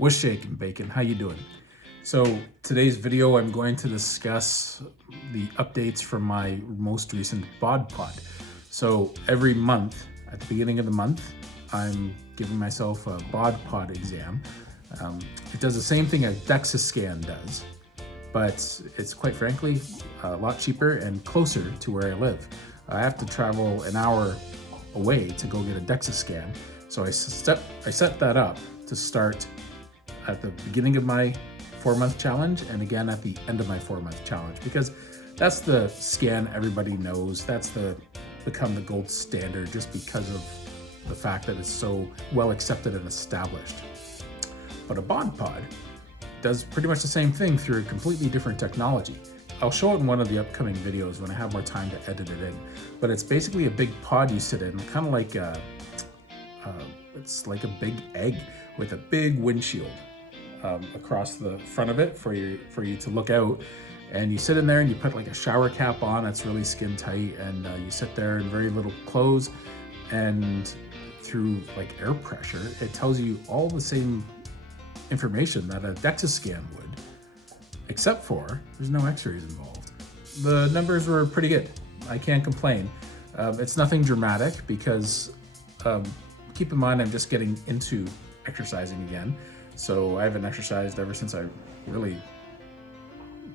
What's shaking, Bacon? How you doing? So today's video, I'm going to discuss the updates from my most recent Bod Pod. So every month, at the beginning of the month, I'm giving myself a Bod Pod exam. It does the same thing a DEXA scan does, but it's quite frankly a lot cheaper and closer to where I live. I have to travel an hour away to go get a DEXA scan. So I set that up to start at the beginning of my 4-month challenge and again at the end of my 4-month challenge, because that's the scan everybody knows. That's become the gold standard just because of the fact that it's so well accepted and established. But a Bod Pod does pretty much the same thing through a completely different technology. I'll show it in one of the upcoming videos when I have more time to edit it in. But it's basically a big pod you sit in, kind of like it's like a big egg with a big windshield across the front of it for you to look out. And you sit in there and you put like a shower cap on that's really skin tight, and you sit there in very little clothes, and through like air pressure, it tells you all the same information that a DEXA scan would, except for there's no x-rays involved. The numbers were pretty good. I can't complain. It's nothing dramatic because keep in mind I'm just getting into exercising again. So I haven't exercised ever since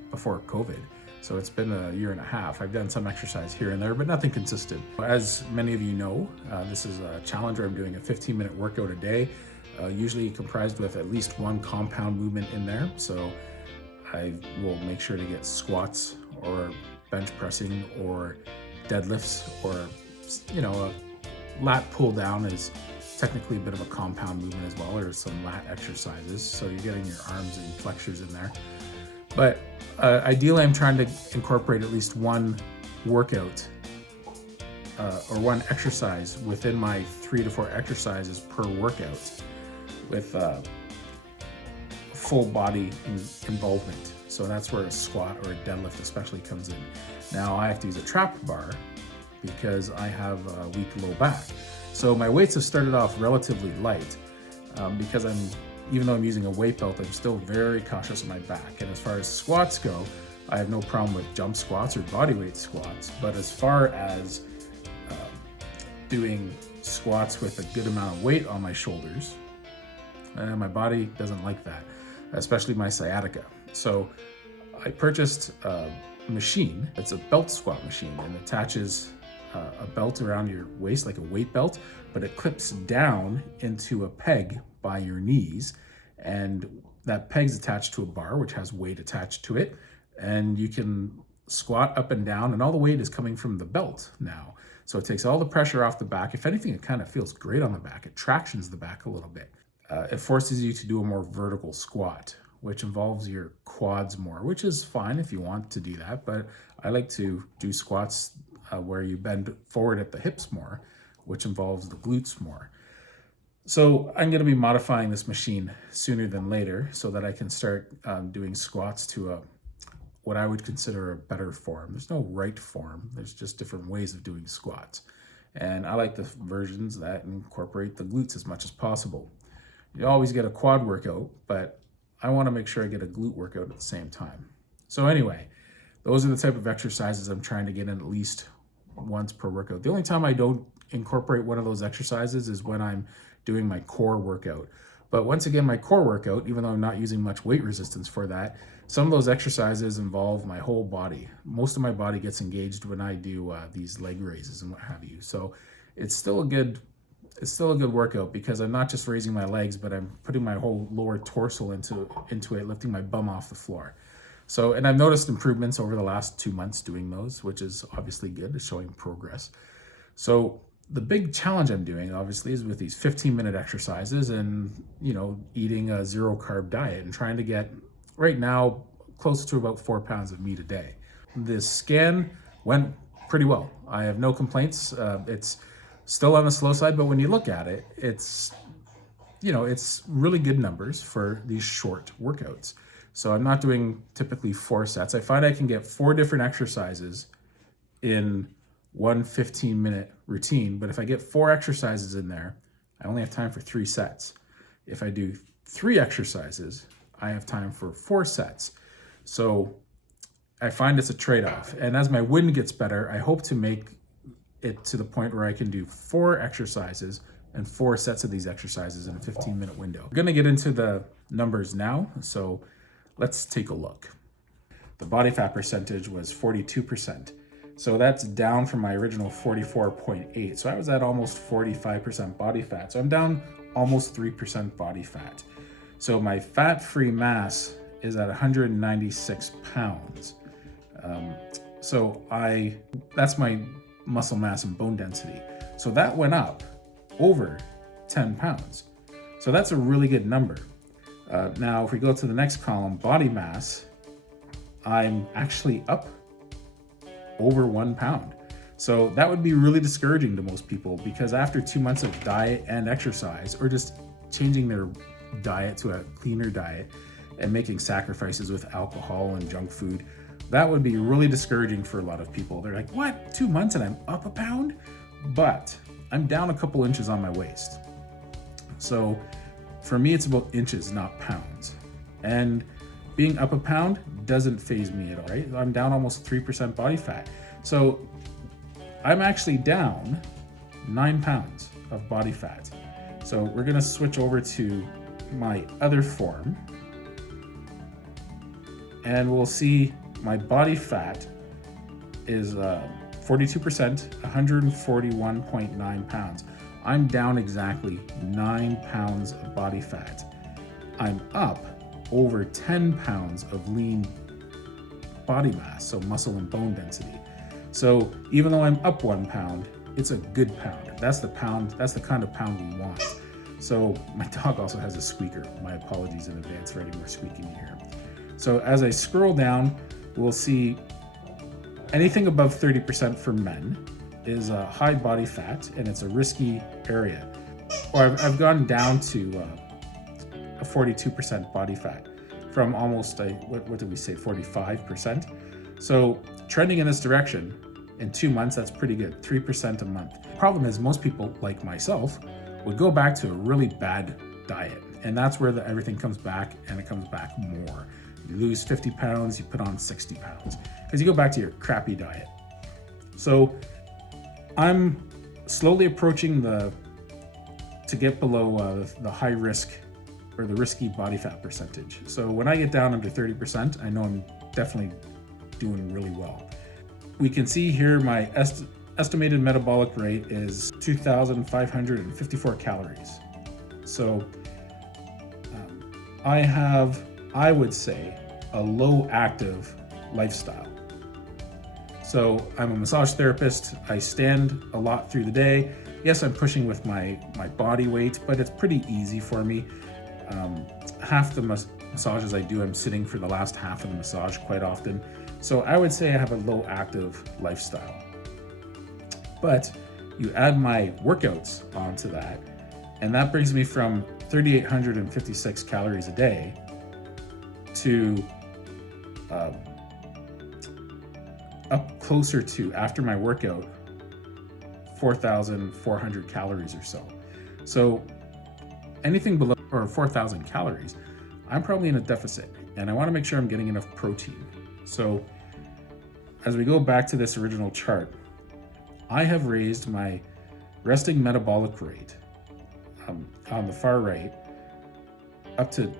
before COVID. So it's been a year and a half. I've done some exercise here and there, but nothing consistent. As many of you know, this is a challenge where I'm doing a 15-minute workout a day, usually comprised with at least one compound movement in there. So I will make sure to get squats or bench pressing or deadlifts, or a lat pull down is technically a bit of a compound movement as well, or some lat exercises. So you're getting your arms and flexors in there. But ideally, I'm trying to incorporate at least one workout or one exercise within my 3 to 4 exercises per workout with full body involvement. So that's where a squat or a deadlift especially comes in. Now I have to use a trap bar because I have a weak low back. So my weights have started off relatively light because even though I'm using a weight belt, I'm still very cautious of my back. And as far as squats go, I have no problem with jump squats or body weight squats. But as far as doing squats with a good amount of weight on my shoulders, my body doesn't like that, especially my sciatica. So I purchased a machine. It's a belt squat machine, and it attaches a belt around your waist like a weight belt, but it clips down into a peg by your knees, and that peg's attached to a bar which has weight attached to it, and you can squat up and down, and all the weight is coming from the belt now. So it takes all the pressure off the back. If anything, it kind of feels great on the back. It tractions the back a little bit. It forces you to do a more vertical squat, which involves your quads more, which is fine if you want to do that, but I like to do squats where you bend forward at the hips more, which involves the glutes more. So I'm going to be modifying this machine sooner than later so that I can start doing squats to what I would consider a better form. There's no right form. There's just different ways of doing squats. And I like the versions that incorporate the glutes as much as possible. You always get a quad workout, but I want to make sure I get a glute workout at the same time. So anyway, those are the type of exercises I'm trying to get in at least once per workout. The only time I don't incorporate one of those exercises is when I'm doing my core workout. But once again, my core workout, even though I'm not using much weight resistance for that, some of those exercises involve my whole body. Most of my body gets engaged when I do these leg raises and what have you. So it's still a good workout because I'm not just raising my legs, but I'm putting my whole lower torso into it, lifting my bum off the floor. So, and I've noticed improvements over the last 2 months doing those, which is obviously good. It's showing progress. So the big challenge I'm doing obviously is with these 15-minute exercises and, eating a zero-carb diet and trying to get right now close to about 4 pounds of meat a day. This scan went pretty well. I have no complaints. It's still on the slow side, but when you look at it, it's really good numbers for these short workouts. So I'm not doing typically 4 sets. I find I can get 4 different exercises in one 15-minute routine, but if I get 4 exercises in there, I only have time for 3 sets. If I do 3 exercises, I have time for 4 sets. So I find it's a trade-off. And as my wind gets better, I hope to make it to the point where I can do 4 exercises and 4 sets of these exercises in a 15-minute window. I'm gonna get into the numbers now, so let's take a look. The body fat percentage was 42%. So that's down from my original 44.8. So I was at almost 45% body fat. So I'm down almost 3% body fat. So my fat-free mass is at 196 pounds. That's my muscle mass and bone density. So that went up over 10 pounds. So that's a really good number. Now, if we go to the next column, body mass, I'm actually up over 1 pound. So that would be really discouraging to most people, because after 2 months of diet and exercise, or just changing their diet to a cleaner diet and making sacrifices with alcohol and junk food, that would be really discouraging for a lot of people. They're like, what, 2 months and I'm up a pound? But I'm down a couple inches on my waist. So for me, it's about inches, not pounds. And being up a pound doesn't faze me at all, right? I'm down almost 3% body fat. So I'm actually down 9 pounds of body fat. So we're gonna switch over to my other form, and we'll see my body fat is 42%, 141.9 pounds. I'm down exactly 9 pounds of body fat. I'm up over 10 pounds of lean body mass, so muscle and bone density. So even though I'm up 1 pound, it's a good pound. That's the kind of pound we want. So my dog also has a squeaker. My apologies in advance for any more squeaking you hear. So as I scroll down, we'll see anything above 30% for men is a high body fat, and it's a risky area. Or I've gone down to a 42% body fat from almost what did we say, 45%. So trending in this direction, in 2 months, that's pretty good, 3% a month. Problem is, most people like myself would go back to a really bad diet, and that's where everything comes back, and it comes back more. You lose 50 pounds, you put on 60 pounds, because you go back to your crappy diet. So I'm slowly approaching to get below the high risk or the risky body fat percentage. So when I get down under 30%, I know I'm definitely doing really well. We can see here my estimated metabolic rate is 2,554 calories. So I have, I would say, a low active lifestyle. So I'm a massage therapist. I stand a lot through the day. Yes, I'm pushing with my body weight, but it's pretty easy for me. Half the massages I do, I'm sitting for the last half of the massage quite often. So I would say I have a low active lifestyle. But you add my workouts onto that, and that brings me from 3,856 calories a day to up closer to, after my workout, 4,400 calories or so. So anything below or 4,000 calories, I'm probably in a deficit, and I want to make sure I'm getting enough protein. So as we go back to this original chart, I have raised my resting metabolic rate on the far right up to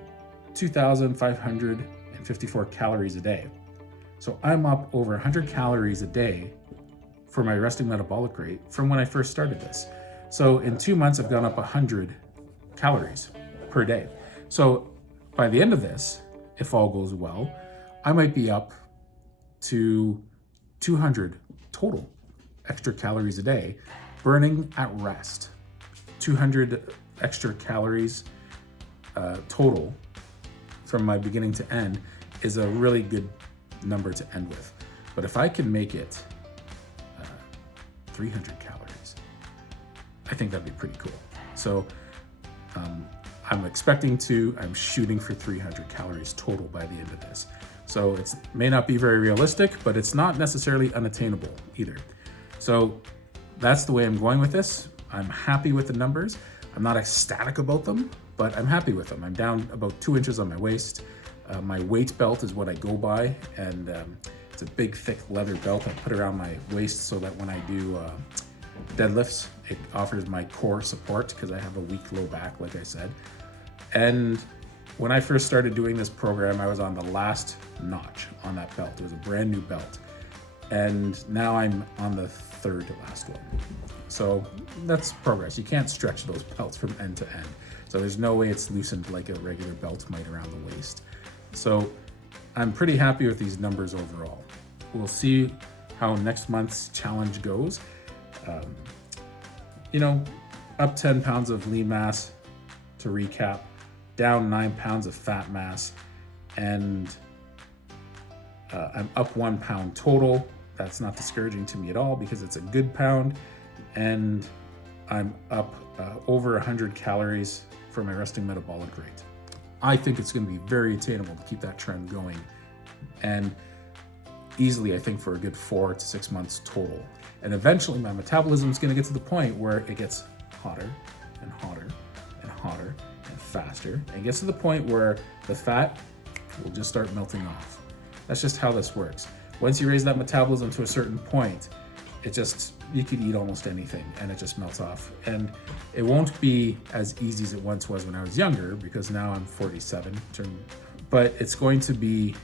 2,554 calories a day. So I'm up over 100 calories a day for my resting metabolic rate from when I first started this. So in 2 months, I've gone up 100 calories per day. So by the end of this, if all goes well, I might be up to 200 total extra calories a day, burning at rest. 200 extra calories total from my beginning to end is a really good number to end with. But if I can make it 300 calories, I think that'd be pretty cool. So I'm shooting for 300 calories total by the end of this. So it may not be very realistic, but it's not necessarily unattainable either. So that's the way I'm going with this. I'm happy with the numbers. I'm not ecstatic about them, but I'm happy with them. I'm down about 2 inches on my waist. My weight belt is what I go by, and it's a big, thick leather belt I put around my waist so that when I do deadlifts, it offers my core support because I have a weak low back, like I said. And when I first started doing this program, I was on the last notch on that belt. It was a brand new belt. And now I'm on the third to last one. So that's progress. You can't stretch those belts from end to end. So there's no way it's loosened like a regular belt might around the waist. So I'm pretty happy with these numbers overall. We'll see how next month's challenge goes. Up 10 pounds of lean mass to recap, down 9 pounds of fat mass, and I'm up 1 pound total. That's not discouraging to me at all because it's a good pound, and I'm up over 100 calories for my resting metabolic rate. I think it's going to be very attainable to keep that trend going, and easily, I think, for a good 4 to 6 months total. And eventually my metabolism is going to get to the point where it gets hotter and hotter and hotter and faster, and gets to the point where the fat will just start melting off. That's just how this works. Once you raise that metabolism to a certain point, you could eat almost anything and it just melts off. And it won't be as easy as it once was when I was younger, because now I'm 47, but it's going to be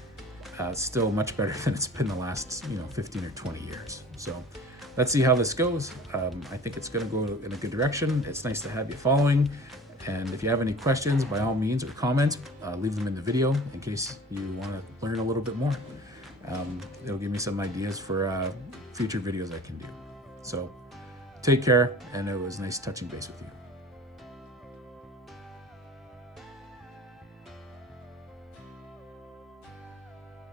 still much better than it's been the last 15 or 20 years. So let's see how this goes. I think it's going to go in a good direction. It's nice to have you following. And if you have any questions, by all means, or comments, leave them in the video in case you want to learn a little bit more. It'll give me some ideas for future videos I can do. So take care, and it was nice touching base with you.